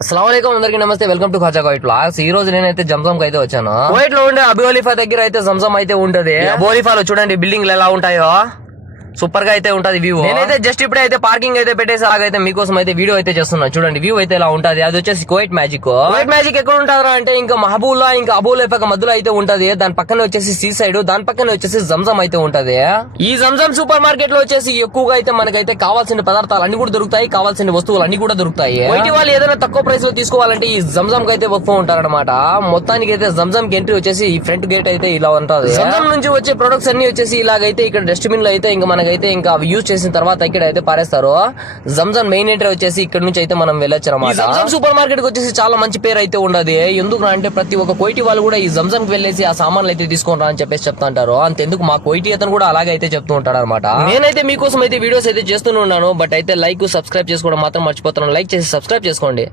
అస్సలాముఅలైకుం అందరికీ నమస్తే. Welcome to Khaja Coit vlogs. ఈ రోజు నేనైతే జంజం అయితే వచ్చాను. కోయిట్ లో ఉండే అబూ ఖలీఫా దగ్గర అయితే జంజం అయితే ఉంటది. అబూ ఖలీఫాలో చూడండి బిల్డింగ్లు ఎలా ఉంటాయో, సూపర్ గా అయితే ఉంటది వ్యూ. నేనైతే జస్ట్ ఇప్పుడే అయితే పార్కింగ్ అయితే పెట్టేసి అలాగైతే మీకోసం అయితే వీడియో అయితే చేస్తున్నాను. చూడండి వ్యూ అయితే ఎలా ఉంటది. అది వచ్చేసి కువైట్ మ్యాజిక్. కువైట్ మ్యాజిక్ ఎక్కడ ఉంటారా అంటే ఇంకా మహబూల్లా ఇంకా అబూ ఖలీఫా మధ్యలో అయితే ఉంటది. దాని పక్కన వచ్చేసి సీ సైడ్, దాని పక్కన వచ్చేసి జంజం అయితే ఉంటది. ఈ జంజం సూపర్ మార్కెట్ లో వచ్చేసి ఎక్కువగా అయితే మనకైతే కావాల్సిన పదార్థాలు అన్ని కూడా దొరుకుతాయి, కావాల్సిన వస్తువులు అన్ని కూడా దొరుకుతాయి. కువైట్ వాళ్ళు ఏదైనా తక్కువ ప్రైస్ లో తీసుకోవాలంటే ఈ జంజం కి అయితే వస్తూ ఉంటారన్నమాట. మొత్తానికి అయితే జంజం కి ఎంట్రీ వచ్చేసి ఈ ఫ్రంట్ గేట్ అయితే ఇలా ఉంటది. జంజం నుంచి వచ్చే ప్రొడక్ట్స్ అన్ని వచ్చేసి ఇలాగైతే ఇక్కడ డస్ట్బిన్ లో అయితే ఇంకా మనకైతే ఇంకా యూజ్ చేసిన తర్వాత ఇక్కడ అయితే పారేస్తారు. జంజం మెయిన్ ఎంట్రీ వచ్చేసి ఇక్కడ నుంచి అయితే మనం వెళ్ళొచ్చు అన్నమాట. జంజం సూపర్ మార్కెట్ కి వచ్చేసి చాలా మంచి పేరు అయితే ఉండదు. ఎందుకు అంటే ప్రతి ఒక్క కోయిటి వాళ్ళు కూడా ఈ జంజం కి వెళ్ళేసి ఆ సామాన్లు అయితే తీసుకుంటారు అని చెప్పేసి చెప్తా ఉంటారు. అంతెందుకు మా కోయిటి అతను కూడా అలాగే అయితే చెప్తూ ఉంటాడు అనమాట. నేనైతే మీకోసం అయితే వీడియోస్ అయితే చేస్తూనే ఉన్నాను. బట్ అయితే లైక్ సబ్స్క్రైబ్ చేసుకోవడం మాత్రం మర్చిపోతున్నాను. లైక్ చేసి సబ్స్క్రైబ్ చేసుకోండి.